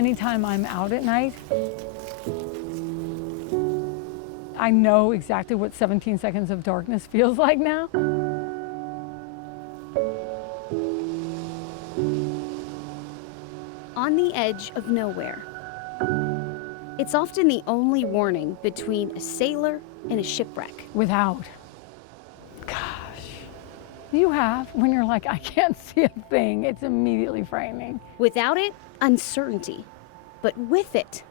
anytime I'm out at night, I know exactly what 17 seconds of darkness feels like now. On the edge of nowhere. It's often the only warning between a sailor and a shipwreck. Without, gosh, you have, when you're like, I can't see a thing, it's immediately frightening. Without it, uncertainty. But with it,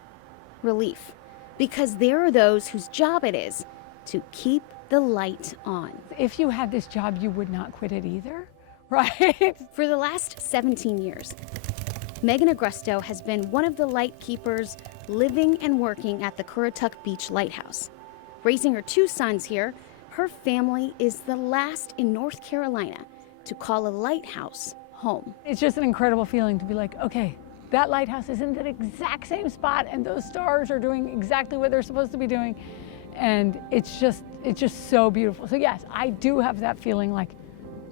relief. Because there are those whose job it is to keep the light on. If you had this job, you would not quit it either, right? For the last 17 years, Megan Agresto has been one of the Lightkeepers living and working at the Currituck Beach Lighthouse. Raising her 2 sons here, her family is the last in North Carolina to call a lighthouse home. It's just an incredible feeling to be like, okay, that lighthouse is in that exact same spot and those stars are doing exactly what they're supposed to be doing. And it's just so beautiful. So yes, I do have that feeling like,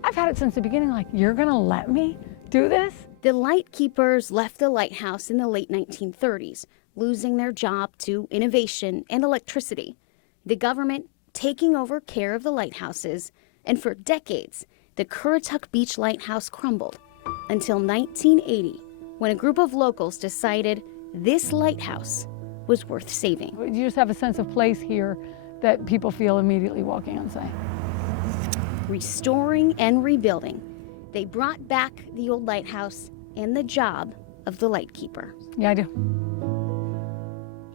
I've had it since the beginning, like, you're gonna let me do this? The Lightkeepers left the lighthouse in the late 1930s, losing their job to innovation and electricity. The government taking over care of the lighthouses, and for decades, the Currituck Beach Lighthouse crumbled until 1980, when a group of locals decided this lighthouse was worth saving. You just have a sense of place here that people feel immediately walking on site. Restoring and rebuilding, they brought back the old lighthouse and the job of the lightkeeper. Yeah, I do.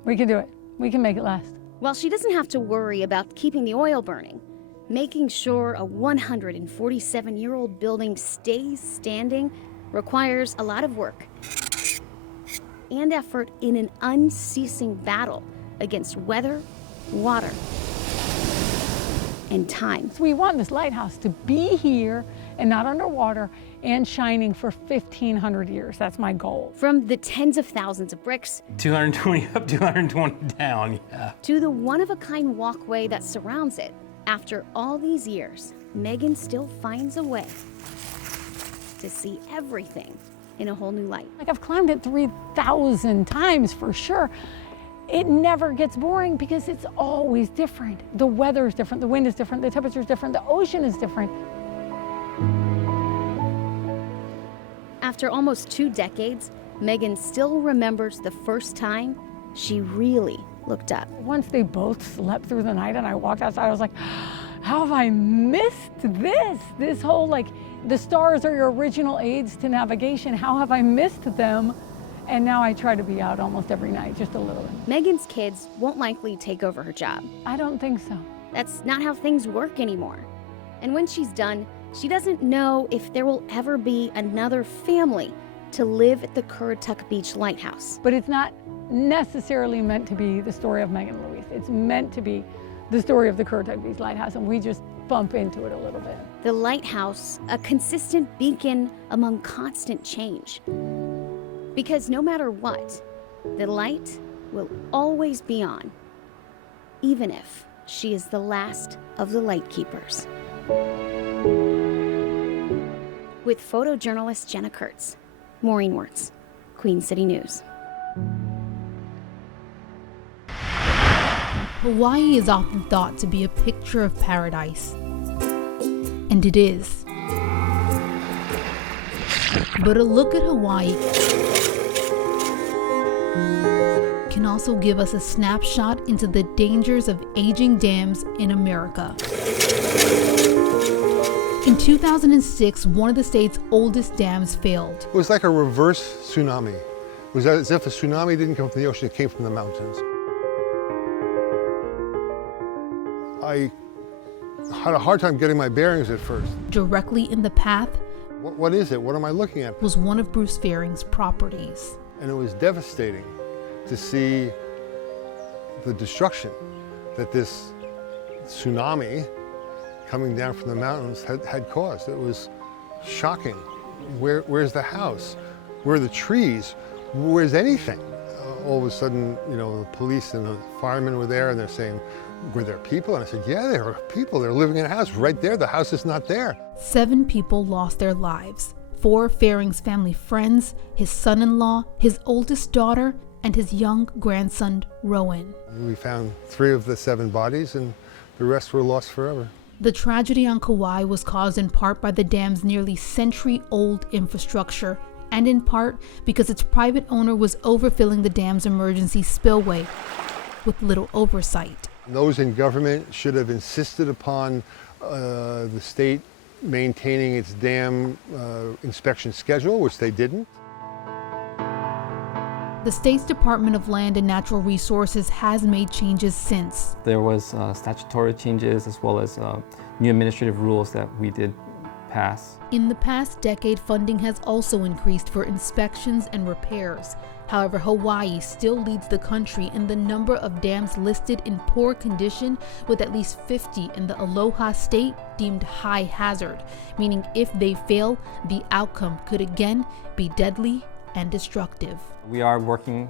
We can do it. We can make it last. While she doesn't have to worry about keeping the oil burning, making sure a 147-year-old building stays standing requires a lot of work and effort in an unceasing battle against weather, water, and time. So we want this lighthouse to be here and not underwater and shining for 1,500 years. That's my goal. From the tens of thousands of bricks, 220 up, 220 down, yeah. to the one-of-a-kind walkway that surrounds it. After all these years, Megan still finds a way to see everything in a whole new light. Like, I've climbed it 3,000 times for sure. It never gets boring because it's always different. The weather is different, the wind is different, the temperature is different, the ocean is different. After almost 2 decades, Megan still remembers the first time she really looked up. Once they both slept through the night and I walked outside, I was like, how have I missed this? This whole, like, the stars are your original aids to navigation. How have I missed them? And now I try to be out almost every night, just a little bit. Megan's kids won't likely take over her job. I don't think so. That's not how things work anymore. And when she's done, she doesn't know if there will ever be another family to live at the Currituck Beach Lighthouse. But it's not necessarily meant to be the story of Megan and Louise. It's meant to be the story of the Currituck Beach Lighthouse, and we just bump into it a little bit. The lighthouse, a consistent beacon among constant change. Because no matter what, the light will always be on, even if she is the last of the Lightkeepers. With photojournalist Jenna Kurtz, Maureen Wirtz, Queen City News. Hawaii is often thought to be a picture of paradise, and it is. But a look at Hawaii can also give us a snapshot into the dangers of aging dams in America. In 2006, one of the state's oldest dams failed. It was like a reverse tsunami. It was as if a tsunami didn't come from the ocean, it came from the mountains. I had a hard time getting my bearings at first. Directly in the path What is it? What am I looking at? was one of Bruce Fearing's properties. And it was devastating to see the destruction that this tsunami coming down from the mountains had caused. It was shocking. Where's the house? Where are the trees? Where's anything? All of a sudden, you know, the police and the firemen were there and they're saying, were there people? And I said, yeah, there are people. They're living in a house right there. The house is not there. 7 people lost their lives. 4 Fearing's family friends, his son-in-law, his oldest daughter, and his young grandson, Rowan. We found 3 of the 7 bodies, and the rest were lost forever. The tragedy on Kauai was caused in part by the dam's nearly century-old infrastructure, and in part because its private owner was overfilling the dam's emergency spillway with little oversight. Those in government should have insisted upon the state maintaining its dam inspection schedule, which they didn't. The state's Department of Land and Natural Resources has made changes since. There was statutory changes as well as new administrative rules that we did pass. In the past decade, funding has also increased for inspections and repairs. However, Hawaii still leads the country in the number of dams listed in poor condition, with at least 50 in the Aloha state deemed high hazard, meaning if they fail, the outcome could again be deadly and destructive. We are working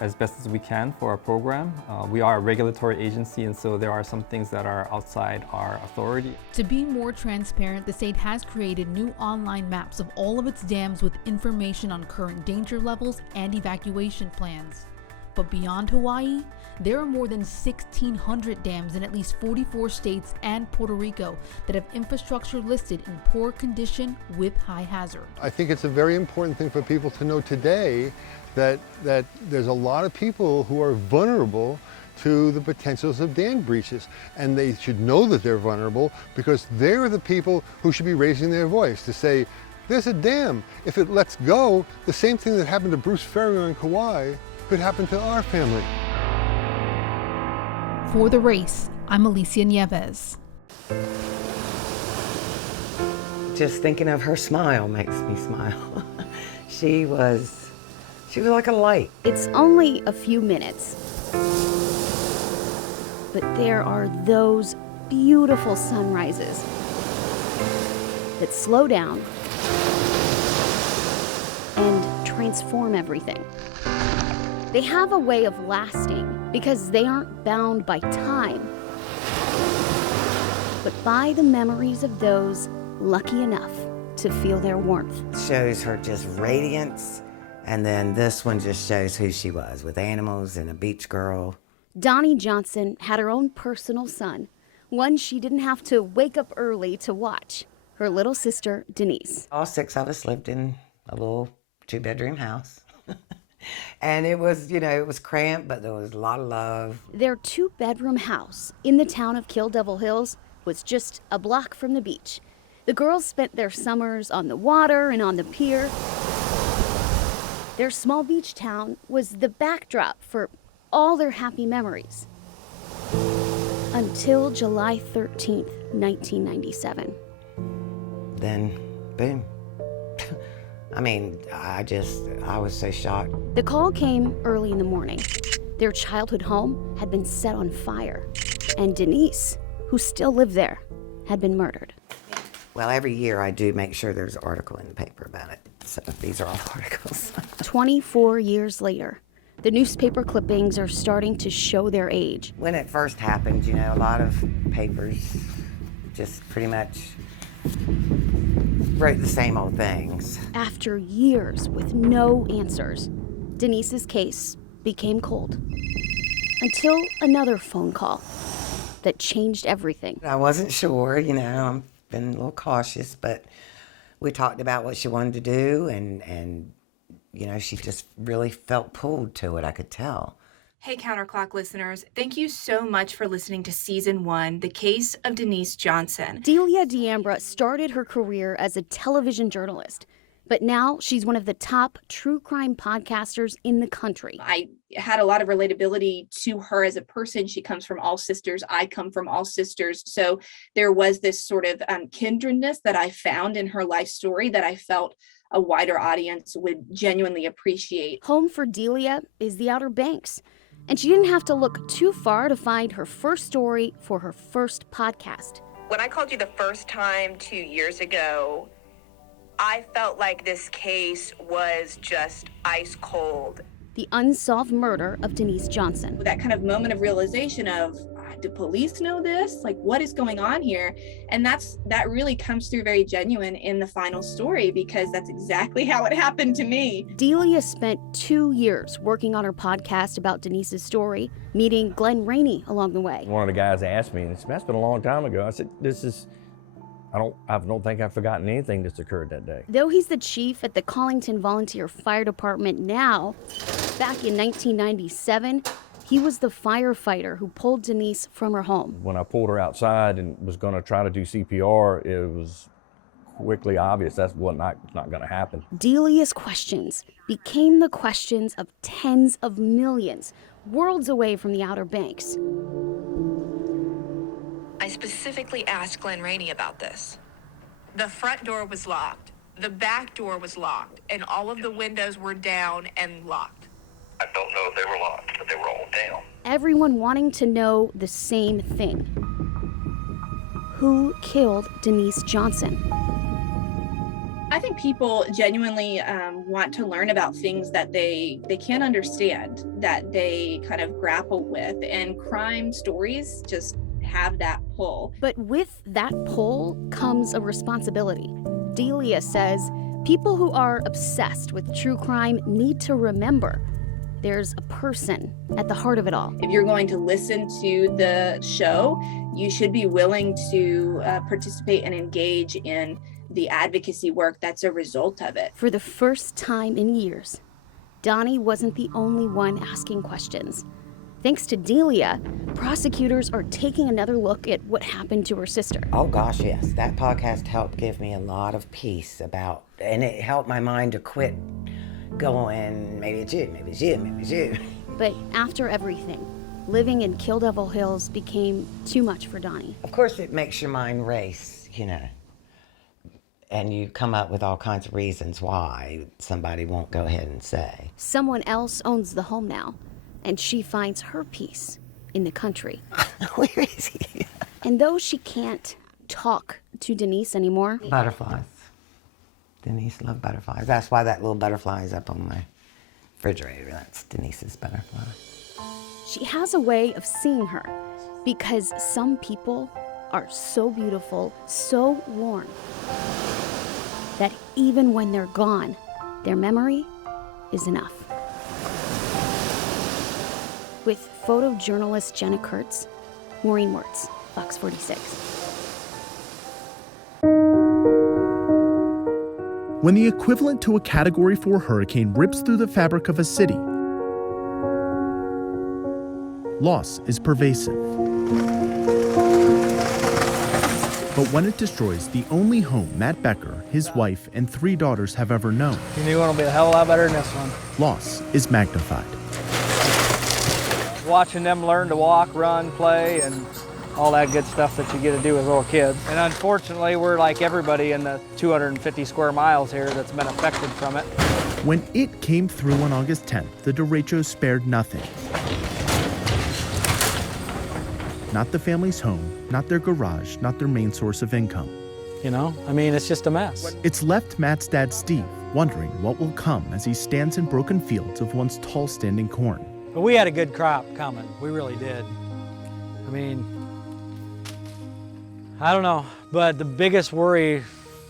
as best as we can for our program. We are a regulatory agency, and so there are some things that are outside our authority. To be more transparent, the state has created new online maps of all of its dams with information on current danger levels and evacuation plans. But beyond Hawaii, there are more than 1,600 dams in at least 44 states and Puerto Rico that have infrastructure listed in poor condition with high hazard. I think it's a very important thing for people to know today that there's a lot of people who are vulnerable to the potentials of dam breaches, and they should know that they're vulnerable because they're the people who should be raising their voice to say, there's a dam. If it lets go, the same thing that happened to Bruce Ferry on Kauai could happen to our family. For The Race, I'm Alicia Nieves. Just thinking of her smile makes me smile. She was like a light. It's only a few minutes, but there are those beautiful sunrises that slow down and transform everything. They have a way of lasting because they aren't bound by time, but by the memories of those lucky enough to feel their warmth. Shows her just radiance, and then this one just shows who she was with animals and a beach girl. Donnie Johnson had her own personal son, one she didn't have to wake up early to watch, her little sister, Denise. All 6 of us lived in a little 2-bedroom house. And it was, it was cramped, but there was a lot of love. Their 2-bedroom house in the town of Kill Devil Hills was just a block from the beach. The girls spent their summers on the water and on the pier. Their small beach town was the backdrop for all their happy memories. Until July 13th, 1997. Then, boom. I was so shocked. The call came early in the morning. Their childhood home had been set on fire, and Denise, who still lived there, had been murdered. Well, every year I do make sure there's an article in the paper about it. So these are all articles. 24 years later, the newspaper clippings are starting to show their age. When it first happened, a lot of papers just pretty much wrote the same old things. After years with no answers, Denise's case became cold. Until another phone call that changed everything. I wasn't sure, I've been a little cautious, but we talked about what she wanted to do, and she just really felt pulled to it, I could tell. Hey, Counterclock listeners. Thank you so much for listening to Season 1, The Case of Denise Johnson. Delia D'Ambra started her career as a television journalist, but now she's one of the top true crime podcasters in the country. I had a lot of relatability to her as a person. She comes from all sisters. I come from all sisters. So there was this sort of kindredness that I found in her life story that I felt a wider audience would genuinely appreciate. Home for Delia is the Outer Banks. And she didn't have to look too far to find her first story for her first podcast. When I called you the first time 2 years ago, I felt like this case was just ice cold. The unsolved murder of Denise Johnson. That kind of moment of realization of, do police know this? Like, what is going on here? And that really comes through very genuine in the final story, because that's exactly how it happened to me. Delia spent 2 years working on her podcast about Denise's story, meeting Glenn Rainey along the way. One of the guys asked me, and it's been a long time ago. I said, I don't think I've forgotten anything that's occurred that day. Though he's the chief at the Collington Volunteer Fire Department now, back in 1997, he was the firefighter who pulled Denise from her home. When I pulled her outside and was going to try to do CPR, it was quickly obvious that's not going to happen. Delia's questions became the questions of tens of millions, worlds away from the Outer Banks. I specifically asked Glenn Rainey about this. The front door was locked, the back door was locked, and all of the windows were down and locked. I don't know if they were locked, but they were all down. Everyone wanting to know the same thing. Who killed Denise Johnson? I think people genuinely want to learn about things that they can't understand, that they kind of grapple with, and crime stories just have that pull. But with that pull comes a responsibility. Delia says people who are obsessed with true crime need to remember there's a person at the heart of it all. If you're going to listen to the show, you should be willing to participate and engage in the advocacy work that's a result of it. For the first time in years, Donnie wasn't the only one asking questions. Thanks to Delia, prosecutors are taking another look at what happened to her sister. Oh gosh, yes. That podcast helped give me a lot of peace about, and it helped my mind to quit going, maybe it's you, maybe it's you, maybe it's you. But after everything, living in Kill Devil Hills became too much for Donnie. Of course, it makes your mind race, and you come up with all kinds of reasons why somebody won't go ahead and say. Someone else owns the home now, and she finds her peace in the country. Where is he? And though she can't talk to Denise anymore... Butterflies. Denise loved butterflies. That's why that little butterfly is up on my refrigerator. That's Denise's butterfly. She has a way of seeing her, because some people are so beautiful, so warm, that even when they're gone, their memory is enough. With photojournalist Jenna Kurtz, Maureen Wirtz, Fox 46. When the equivalent to a Category 4 hurricane rips through the fabric of a city, loss is pervasive. But when it destroys the only home Matt Becker, his wife, and 3 daughters have ever known, you knew one will be a hell of a lot better than this one. Loss is magnified. Watching them learn to walk, run, play, and all that good stuff that you get to do with little kids. And unfortunately, we're like everybody in the 250 square miles here that's been affected from it. When it came through on August 10th, the Derechos spared nothing. Not the family's home, not their garage, not their main source of income. It's just a mess. It's left Matt's dad, Steve, wondering what will come as he stands in broken fields of once tall standing corn. But we had a good crop coming. We really did. I don't know, but the biggest worry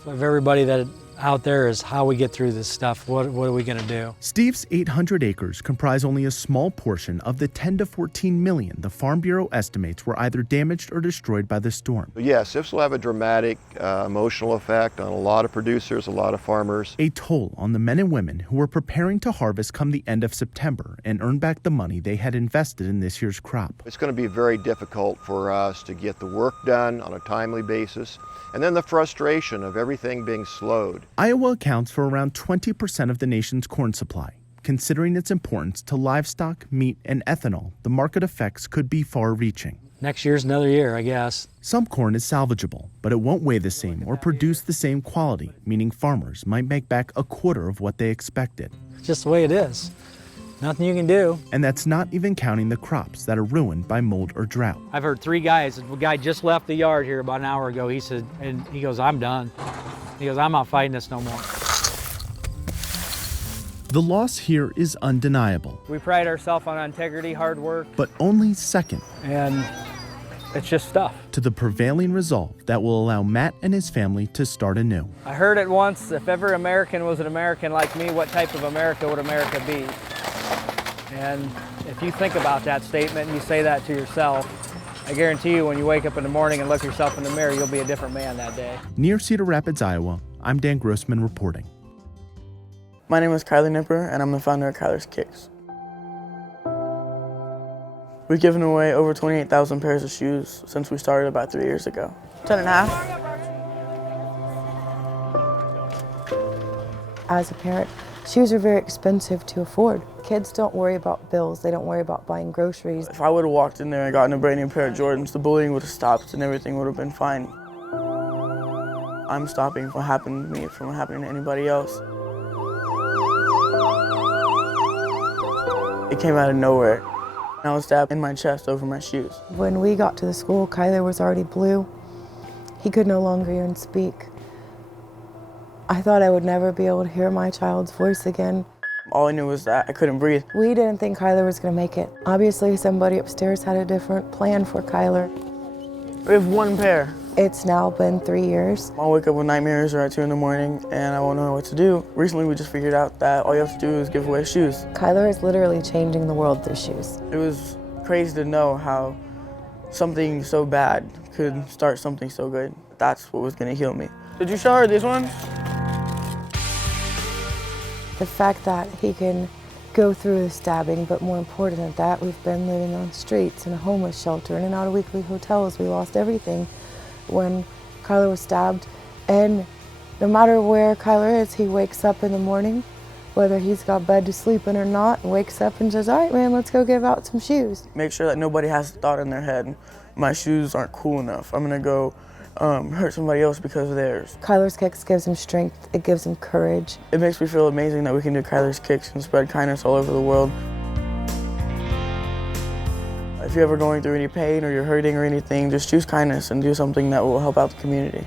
of everybody that out there is how we get through this stuff. What are we gonna do? Steve's 800 acres comprise only a small portion of the 10 to 14 million the Farm Bureau estimates were either damaged or destroyed by the storm. Yes, this will have a dramatic emotional effect on a lot of producers, a lot of farmers. A toll on the men and women who were preparing to harvest come the end of September and earn back the money they had invested in this year's crop. It's going to be very difficult for us to get the work done on a timely basis. And then the frustration of everything being slowed. Iowa accounts for around 20% of the nation's corn supply. Considering its importance to livestock, meat, and ethanol, the market effects could be far-reaching. Next year's another year, I guess. Some corn is salvageable, but it won't weigh the same or produce the same quality, meaning farmers might make back a quarter of what they expected. It's just the way it is. Nothing you can do. And that's not even counting the crops that are ruined by mold or drought. I've heard 3 guys, a guy just left the yard here about an hour ago. He said, and he goes, I'm done. He goes, I'm not fighting this no more. The loss here is undeniable. We pride ourselves on integrity, hard work. But only second. And It's just stuff. to the prevailing resolve that will allow Matt and his family to start anew. I heard it once, if every American was an American like me, what type of America would America be? And if you think about that statement and you say that to yourself, I guarantee you when you wake up in the morning and look yourself in the mirror, you'll be a different man that day. Near Cedar Rapids, Iowa, I'm Dan Grossman reporting. My name is Kylie Nipper, and I'm the founder of Kyler's Kicks. We've given away over 28,000 pairs of shoes since we started about 3 years ago. 10.5. As a parent, shoes are very expensive to afford. Kids don't worry about bills, they don't worry about buying groceries. If I would have walked in there and gotten a brand new pair of Jordans, the bullying would have stopped and everything would have been fine. I'm stopping what happened to me from happening to anybody else. It came out of nowhere. I was stabbed in my chest over my shoes. When we got to the school, Kyler was already blue. He could no longer even speak. I thought I would never be able to hear my child's voice again. All I knew was that I couldn't breathe. We didn't think Kyler was going to make it. Obviously, somebody upstairs had a different plan for Kyler. We have one pair. It's now been 3 years. I'll wake up with nightmares or at 2 in the morning and I won't know what to do. Recently, we just figured out that all you have to do is give away shoes. Kyler is literally changing the world through shoes. It was crazy to know how something so bad could start something so good. That's what was going to heal me. Did you show her these ones? The fact that he can go through the stabbing, but more important than that, we've been living on streets in a homeless shelter, in and out of weekly hotels. We lost everything when Kyler was stabbed. And no matter where Kyler is, he wakes up in the morning, whether he's got bed to sleep in or not, and wakes up and says, all right, man, let's go give out some shoes. Make sure that nobody has the thought in their head, my shoes aren't cool enough. I'm gonna go hurt somebody else because of theirs. Kyler's Kicks gives him strength, it gives him courage. It makes me feel amazing that we can do Kyler's Kicks and spread kindness all over the world. If you're ever going through any pain or you're hurting or anything, just choose kindness and do something that will help out the community.